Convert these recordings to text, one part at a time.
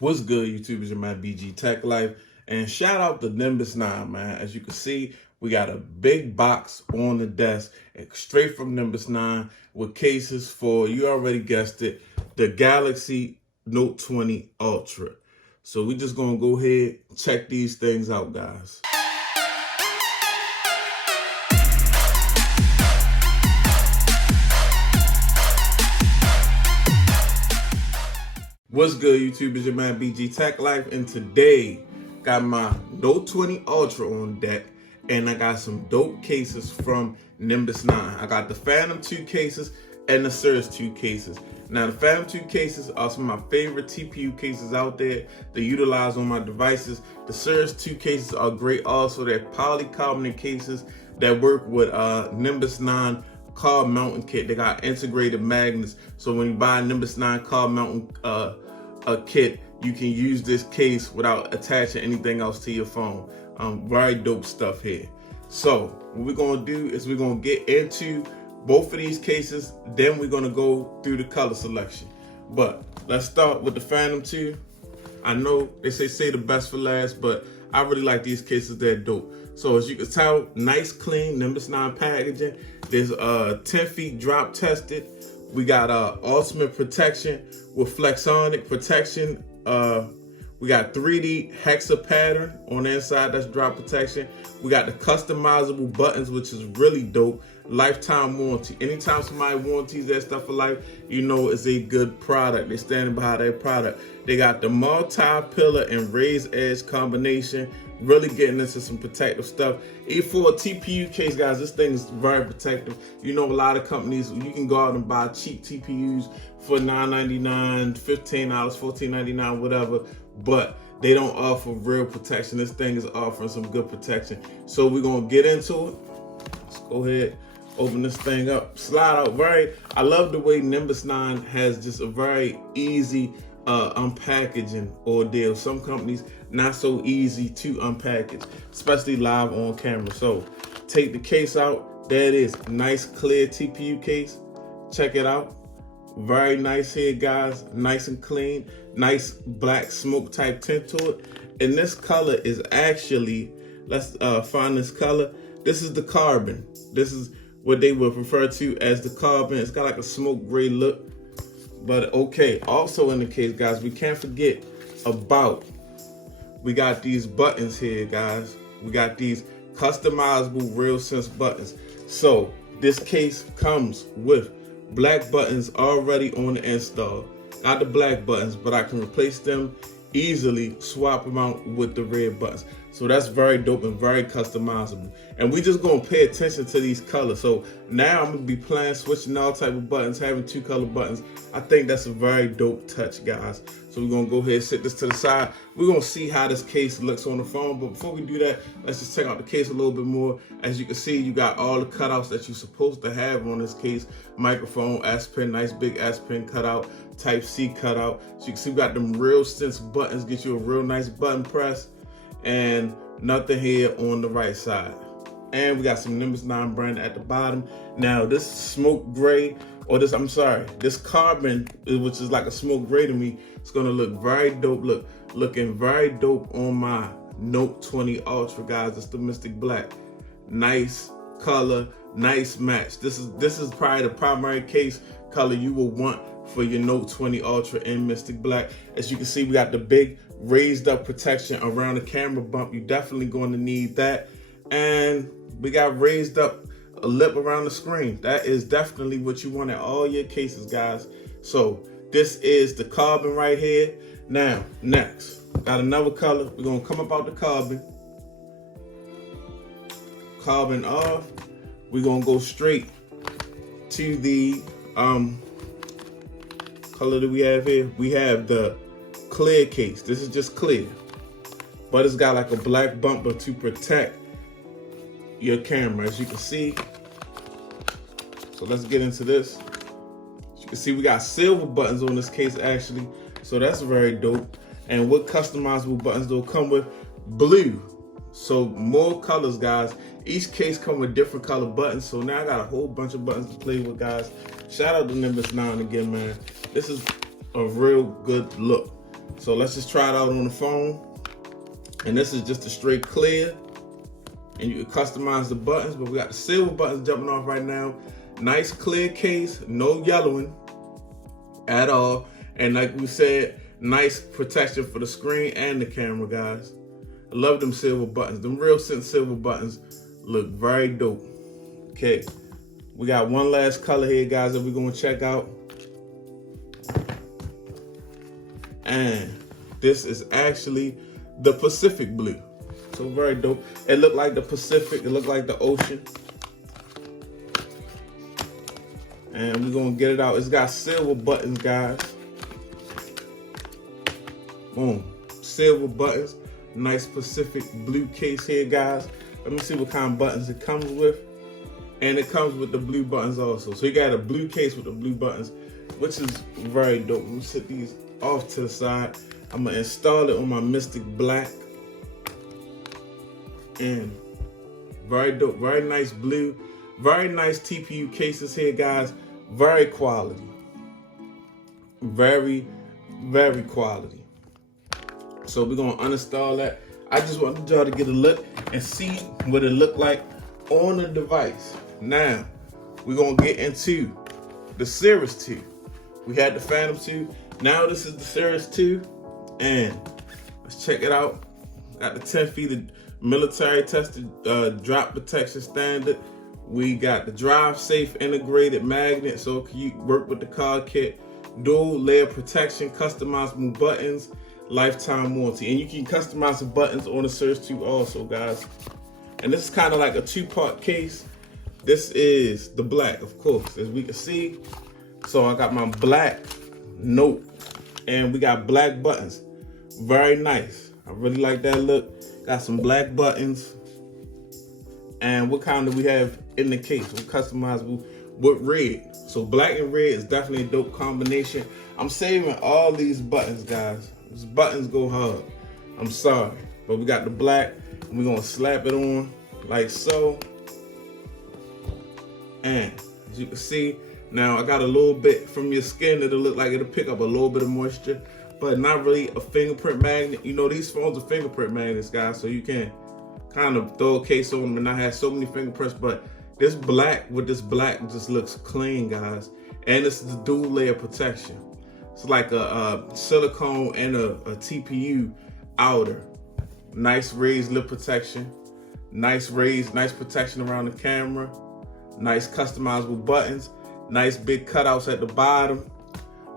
What's good, YouTube? It's your man BG Tech Life, and shout out to Nimbus9, man. As you can see, we got a big box on the desk, straight from Nimbus9, with cases for, you already guessed it, the Galaxy Note 20 Ultra. So we just gonna go ahead and check these things out, guys. What's good, YouTube? It's your man BG Tech Life, and today got my Note 20 Ultra on deck, and I got some dope cases from Nimbus9. I got the Phantom 2 cases and the Cirrus 2 cases. Now, the Phantom 2 cases are some of my favorite TPU cases out there to utilize on my devices. The Cirrus 2 cases are great also. They're polycarbonate cases that work with Nimbus9 car mounting kit. They got integrated magnets, so when you buy a Nimbus9 car mounting kit, you can use this case without attaching anything else to your phone. Very dope stuff here. So what we're gonna do is we're gonna get into both of these cases, then we're gonna go through the color selection. But let's start with the Phantom 2. I know they say the best for last, but I really like these cases. They're dope. So as you can tell, nice clean Nimbus9 packaging. There's 10 feet drop tested. We got ultimate protection with flexonic protection. We got 3D hexa pattern on the inside, that's drop protection. We got the customizable buttons, which is really dope. Lifetime warranty. Anytime somebody warranties that stuff for life, you know it's a good product. They're standing behind their product. They got the multi-pillar and raised edge combination, really getting into some protective stuff. Even for a TPU case, guys, this thing is very protective. You know, a lot of companies, you can go out and buy cheap TPUs for $9.99, $15, $14.99, whatever, but they don't offer real protection. This thing is offering some good protection. So we're gonna get into it. Let's go ahead, open this thing up, slide out. I love the way Nimbus9 has just a very easy unpackaging ordeal. Some companies not so easy to unpackage, especially live on camera. So take the case out. There it is, nice clear TPU case. Check it out. Very nice here, guys. Nice and clean. Nice black smoke type tint to it. And this color is actually, let's find this color. This is the carbon. This is what they would refer to as the carbon. It's got like a smoke gray look. But okay, also in the case, guys, we can't forget about, we got these buttons here, guys. We got these customizable RealSense buttons. So this case comes with black buttons already on the install. Not the black buttons, but I can replace them easily, swap them out with the red buttons. So that's very dope and very customizable. And we just gonna pay attention to these colors. So now I'm gonna be playing, switching all type of buttons, having 2 color buttons. I think that's a very dope touch, guys. So we're gonna go ahead and sit this to the side. We're gonna see how this case looks on the phone. But before we do that, let's just check out the case a little bit more. As you can see, you got all the cutouts that you're supposed to have on this case. Microphone, S Pen, nice big S Pen cutout, Type-C cutout. So you can see we got them RealSense buttons, get you a real nice button press. And nothing here on the right side. And we got some Nimbus9 brand at the bottom. Now this smoke gray, or this carbon, which is like a smoke gray to me, it's gonna look very dope. Looking very dope on my Note 20 Ultra, guys. It's the Mystic Black. Nice color, nice match. This is probably the primary case color you will want for your Note 20 Ultra in Mystic Black. As you can see, we got the big raised up protection around the camera bump. You're definitely going to need that. And we got raised up a lip around the screen. That is definitely what you want in all your cases, guys. So this is the carbon right here. Now, next, got another color. We're gonna come up out the carbon. Carbon off. We're gonna go straight to the color that we have here. We have the clear case. This is just clear, but it's got like a black bumper to protect your camera, as you can see. So let's get into this. As you can see, we got silver buttons on this case actually, so that's very dope. And what customizable buttons they'll come with? Blue. So more colors, guys. Each case come with different color buttons, so now I got a whole bunch of buttons to play with, guys. Shout out to Nimbus9 again, man. This is a real good look. So let's just try it out on the phone. And this is just a straight clear. And you can customize the buttons, but we got the silver buttons jumping off right now. Nice clear case, no yellowing at all. And like we said, nice protection for the screen and the camera, guys. I love them silver buttons. Them real scent silver buttons look very dope. Okay, we got one last color here, guys, that we're gonna check out. And this is actually the Pacific blue. So very dope. It looked like the Pacific, it looked like the ocean. And we're gonna get it out. It's got silver buttons, guys. Boom, silver buttons. Nice Pacific blue case here, guys. Let me see what kind of buttons it comes with. And it comes with the blue buttons also. So you got a blue case with the blue buttons, which is very dope. Let me set these off to the side. I'm gonna install it on my Mystic Black. And very dope, very nice blue, very nice TPU cases here, guys. Very quality, very quality. So we're gonna uninstall that. I just wanted y'all to get a look and see what it looked like on the device. Now we're gonna get into the Cirrus 2. We had the Phantom 2. Now this is the Cirrus 2, and let's check it out. Got the 10 feet military tested drop protection standard. We got the drive safe integrated magnet, so you work with the card kit. Dual layer protection, customizable buttons, lifetime warranty. And you can customize the buttons on the Cirrus 2 also, guys. And this is kind of like a two-part case. This is the black, of course, as we can see. So I got my black Note, and we got black buttons. Very nice. I really like that look. Got some black buttons. And what kind do we have in the case? We're customizable with red. So black and red is definitely a dope combination. I'm saving all these buttons, guys. These buttons go hard. I'm sorry. But we got the black, and we're gonna slap it on like so. And as you can see, now I got a little bit from your skin that'll look like it'll pick up a little bit of moisture, but not really a fingerprint magnet. You know, these phones are fingerprint magnets, guys, so you can kind of throw a case on them and not have so many fingerprints, but this black with this black just looks clean, guys. And this is the dual layer protection. It's like a silicone and a TPU outer. Nice raised lip protection. Nice protection around the camera. Nice customizable buttons. Nice big cutouts at the bottom.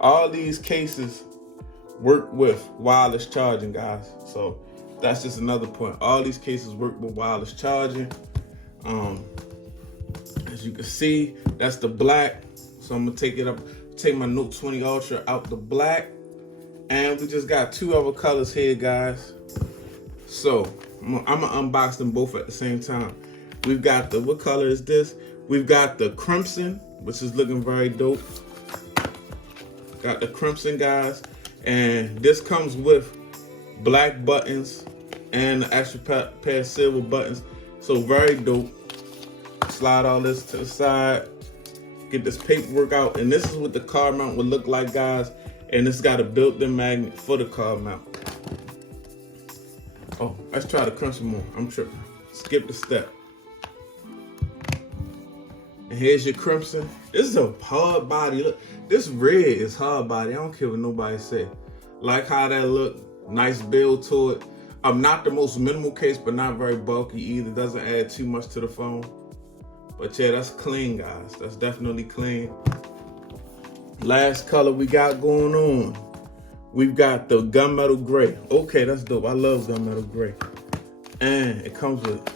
All these cases work with wireless charging, guys. So that's just another point. All these cases work with wireless charging. As you can see, that's the black. So I'm gonna take my Note 20 Ultra out the black. And we just got two other colors here, guys. So I'm gonna unbox them both at the same time. We've got what color is this? We've got the crimson, which is looking very dope. Got the crimson, guys. And this comes with black buttons and an extra pair of silver buttons. So very dope. Slide all this to the side. Get this paperwork out. And this is what the card mount would look like, guys. And it's got a built-in magnet for the card mount. Oh, let's try the crimson more. I'm tripping. Skip the step. And here's your crimson. This is a hard body. Look, this red is hard body. I don't care what nobody say. Like how that look. Nice build to it. Not the most minimal case, but not very bulky either. Doesn't add too much to the phone. But yeah, that's clean, guys. That's definitely clean. Last color we got going on. We've got the gunmetal gray. Okay, that's dope. I love gunmetal gray. And it comes with,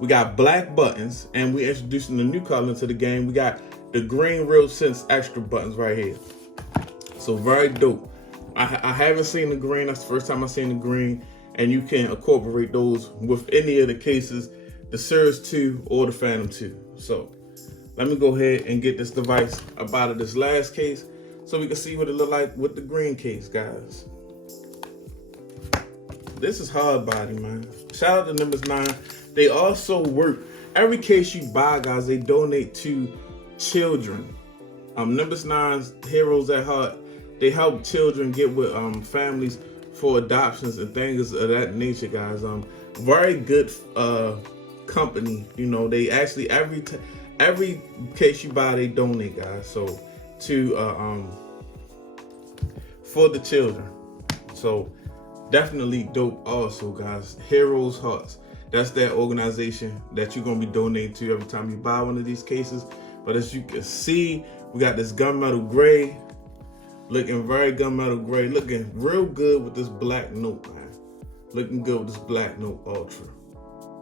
we got black buttons, and we're introducing a new color into the game. We got the green Real Sense extra buttons right here. So very dope. I haven't seen the green. That's the first time I've seen the green. And you can incorporate those with any of the cases, the Cirrus 2 or the Phantom 2. So let me go ahead and get this device up out of this last case so we can see what it look like with the green case, guys. This is hard body, man. Shout out to Nimbus9. They also work. Every case you buy, guys, they donate to children. Nimbus9's Heroes at Heart they help children get with families for adoptions and things of that nature, guys. Very good company. You know, they actually every case you buy, they donate, guys. So to for the children. So definitely dope. Also, guys, Heroes Hearts. That's that organization that you're gonna be donating to every time you buy one of these cases. But as you can see, we got this gunmetal gray, looking very gunmetal gray, looking real good with this black note, man. Looking good with this black note ultra.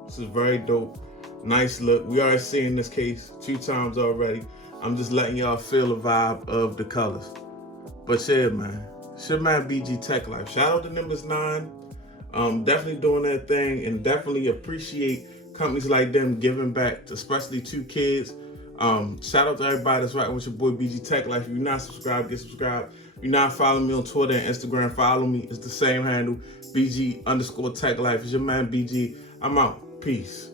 This is very dope. Nice look. We already seen this case 2 times already. I'm just letting y'all feel the vibe of the colors. But yeah, man. It's your man BG Tech Life. Shout out to Nimbus9. Definitely doing that thing, and definitely appreciate companies like them giving back, especially to kids. Shout out to everybody that's rocking with your boy BG Tech Life. If you're not subscribed, get subscribed. If you're not following me on Twitter and Instagram, follow me. It's the same handle, BG_Tech Life. It's your man BG. I'm out. Peace.